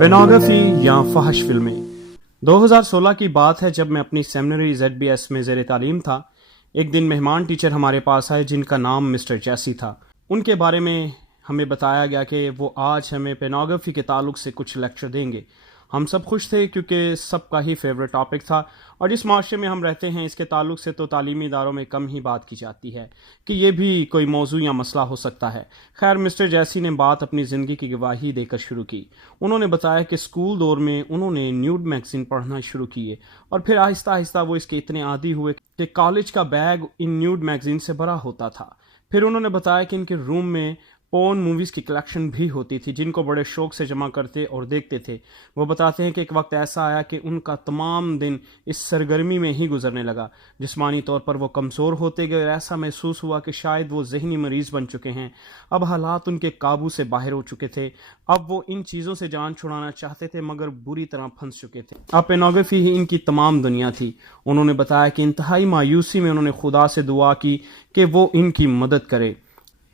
پینوگرافی یا فحش فلمیں 2016 کی بات ہے جب میں اپنی سیمنری ZBS میں زیر تعلیم تھا۔ ایک دن مہمان ٹیچر ہمارے پاس آئے جن کا نام مسٹر جیسی تھا۔ ان کے بارے میں ہمیں بتایا گیا کہ وہ آج ہمیں پینوگرافی کے تعلق سے کچھ لیکچر دیں گے۔ ہم سب خوش تھے کیونکہ سب کا ہی فیوریٹ ٹاپک تھا، اور جس معاشرے میں ہم رہتے ہیں اس کے تعلق سے تو تعلیمی اداروں میں کم ہی بات کی جاتی ہے کہ یہ بھی کوئی موضوع یا مسئلہ ہو سکتا ہے۔ خیر، مسٹر جیسی نے بات اپنی زندگی کی گواہی دے کر شروع کی۔ انہوں نے بتایا کہ اسکول دور میں انہوں نے نیوڈ میگزین پڑھنا شروع کیے، اور پھر آہستہ آہستہ وہ اس کے اتنے عادی ہوئے کہ کالج کا بیگ ان نیوڈ میگزین سے بھرا ہوتا تھا۔ پھر انہوں نے بتایا کہ ان کے روم میں پورن موویز کی کلیکشن بھی ہوتی تھی جن کو بڑے شوق سے جمع کرتے اور دیکھتے تھے۔ وہ بتاتے ہیں کہ ایک وقت ایسا آیا کہ ان کا تمام دن اس سرگرمی میں ہی گزرنے لگا۔ جسمانی طور پر وہ کمزور ہوتے گئے اور ایسا محسوس ہوا کہ شاید وہ ذہنی مریض بن چکے ہیں۔ اب حالات ان کے قابو سے باہر ہو چکے تھے۔ اب وہ ان چیزوں سے جان چھڑانا چاہتے تھے مگر بری طرح پھنس چکے تھے۔ اب پینوگرافی ہی ان کی تمام دنیا تھی۔ انہوں نے بتایا کہ انتہائی مایوسی میں انہوں نے خدا سے دعا کی کہ وہ ان کی مدد کرے۔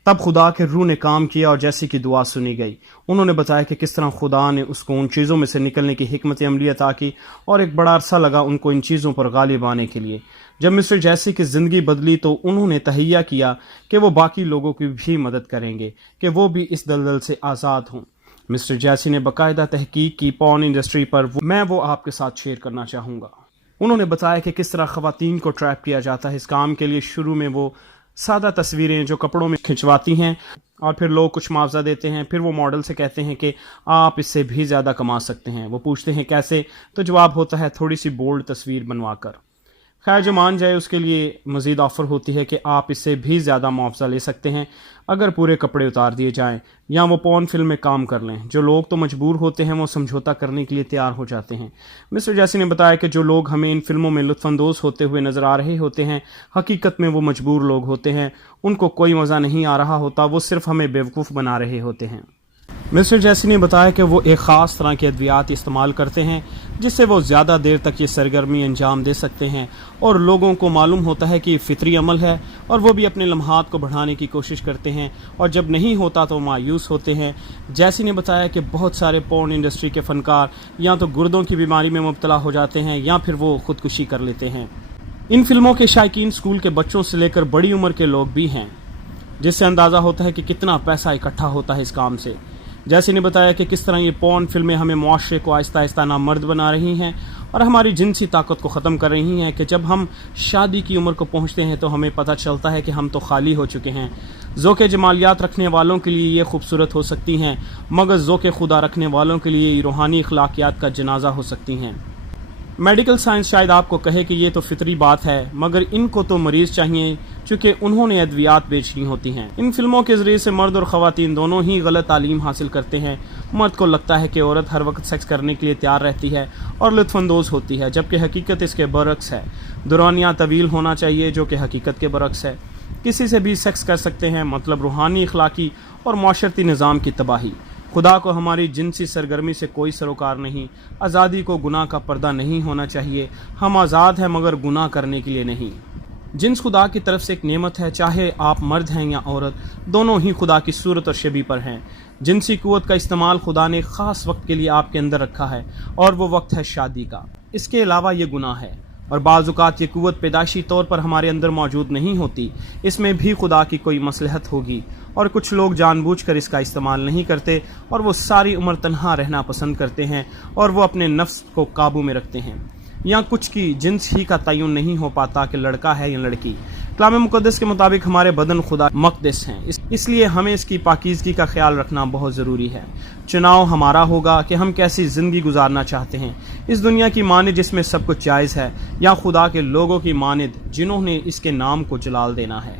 تب خدا کے روح نے کام کیا اور جیسی کی دعا سنی گئی۔ انہوں نے بتایا کہ کس طرح خدا نے اس کو ان چیزوں میں سے نکلنے کی حکمت عملی عطا کی، اور ایک بڑا عرصہ لگا ان کو ان چیزوں پر غالب آنے کے لیے۔ جب مسٹر جیسی کی زندگی بدلی تو انہوں نے تہیہ کیا کہ وہ باقی لوگوں کی بھی مدد کریں گے کہ وہ بھی اس دلدل سے آزاد ہوں۔ مسٹر جیسی نے باقاعدہ تحقیق کی پورن انڈسٹری پر، میں وہ آپ کے ساتھ شیئر کرنا چاہوں گا۔ انہوں نے بتایا کہ کس طرح خواتین کو ٹریپ کیا جاتا ہے۔ اس کام کے لیے شروع میں وہ سادہ تصویریں جو کپڑوں میں کھنچواتی ہیں، اور پھر لوگ کچھ معاوضہ دیتے ہیں۔ پھر وہ ماڈل سے کہتے ہیں کہ آپ اس سے بھی زیادہ کما سکتے ہیں۔ وہ پوچھتے ہیں کیسے، تو جواب ہوتا ہے تھوڑی سی بولڈ تصویر بنوا کر۔ خیر، جو مان جائے اس کے لیے مزید آفر ہوتی ہے کہ آپ اس سے بھی زیادہ معاوضہ لے سکتے ہیں اگر پورے کپڑے اتار دیے جائیں، یا وہ پورن فلم میں کام کر لیں۔ جو لوگ تو مجبور ہوتے ہیں وہ سمجھوتا کرنے کے لیے تیار ہو جاتے ہیں۔ مسٹر جیسی نے بتایا کہ جو لوگ ہمیں ان فلموں میں لطف اندوز ہوتے ہوئے نظر آ رہے ہوتے ہیں، حقیقت میں وہ مجبور لوگ ہوتے ہیں۔ ان کو کوئی مزہ نہیں آ رہا ہوتا، وہ صرف ہمیں بیوقوف بنا رہے ہوتے ہیں۔ مسٹر جیسی نے بتایا کہ وہ ایک خاص طرح کے ادویات استعمال کرتے ہیں جس سے وہ زیادہ دیر تک یہ سرگرمی انجام دے سکتے ہیں، اور لوگوں کو معلوم ہوتا ہے کہ یہ فطری عمل ہے، اور وہ بھی اپنے لمحات کو بڑھانے کی کوشش کرتے ہیں، اور جب نہیں ہوتا تو مایوس ہوتے ہیں۔ جیسی نے بتایا کہ بہت سارے پورن انڈسٹری کے فنکار یا تو گردوں کی بیماری میں مبتلا ہو جاتے ہیں یا پھر وہ خودکشی کر لیتے ہیں۔ ان فلموں کے شائقین اسکول کے بچوں سے لے کر بڑی عمر کے لوگ بھی ہیں، جس سے اندازہ ہوتا ہے کہ کتنا پیسہ اکٹھا ہوتا ہے اس کام سے۔ جیسے نے بتایا کہ کس طرح یہ پورن فلمیں ہمیں معاشرے کو آہستہ آہستہ نامرد بنا رہی ہیں اور ہماری جنسی طاقت کو ختم کر رہی ہیں، کہ جب ہم شادی کی عمر کو پہنچتے ہیں تو ہمیں پتہ چلتا ہے کہ ہم تو خالی ہو چکے ہیں۔ ذوق جمالیات رکھنے والوں کے لیے یہ خوبصورت ہو سکتی ہیں، مگر ذوق خدا رکھنے والوں کے لیے یہ روحانی اخلاقیات کا جنازہ ہو سکتی ہیں۔ میڈیکل سائنس شاید آپ کو کہے کہ یہ تو فطری بات ہے، مگر ان کو تو مریض چاہیے چونکہ انہوں نے ادویات بیچنی ہوتی ہیں۔ ان فلموں کے ذریعے سے مرد اور خواتین دونوں ہی غلط تعلیم حاصل کرتے ہیں۔ مرد کو لگتا ہے کہ عورت ہر وقت سیکس کرنے کے لیے تیار رہتی ہے اور لطف اندوز ہوتی ہے، جبکہ حقیقت اس کے برعکس ہے۔ دورانیہ طویل ہونا چاہیے جو کہ حقیقت کے برعکس ہے۔ کسی سے بھی سیکس کر سکتے ہیں، مطلب روحانی، اخلاقی اور معاشرتی نظام کی تباہی۔ خدا کو ہماری جنسی سرگرمی سے کوئی سروکار نہیں۔ آزادی کو گناہ کا پردہ نہیں ہونا چاہیے۔ ہم آزاد ہیں مگر گناہ کرنے کے لیے نہیں۔ جنس خدا کی طرف سے ایک نعمت ہے، چاہے آپ مرد ہیں یا عورت، دونوں ہی خدا کی صورت اور شبیہ پر ہیں۔ جنسی قوت کا استعمال خدا نے خاص وقت کے لیے آپ کے اندر رکھا ہے، اور وہ وقت ہے شادی کا۔ اس کے علاوہ یہ گناہ ہے، اور بعض اوقات یہ قوت پیدائشی طور پر ہمارے اندر موجود نہیں ہوتی۔ اس میں بھی خدا کی کوئی مصلحت ہوگی، اور کچھ لوگ جان بوجھ کر اس کا استعمال نہیں کرتے، اور وہ ساری عمر تنہا رہنا پسند کرتے ہیں، اور وہ اپنے نفس کو قابو میں رکھتے ہیں۔ یا کچھ کی جنس ہی کا تعین نہیں ہو پاتا کہ لڑکا ہے یا لڑکی۔ کلام مقدس کے مطابق ہمارے بدن خدا مقدس ہیں، اس لیے ہمیں اس کی پاکیزگی کا خیال رکھنا بہت ضروری ہے۔ چناؤ ہمارا ہوگا کہ ہم کیسی زندگی گزارنا چاہتے ہیں، اس دنیا کی مانند جس میں سب کچھ جائز ہے، یا خدا کے لوگوں کی مانند جنہوں نے اس کے نام کو جلال دینا ہے۔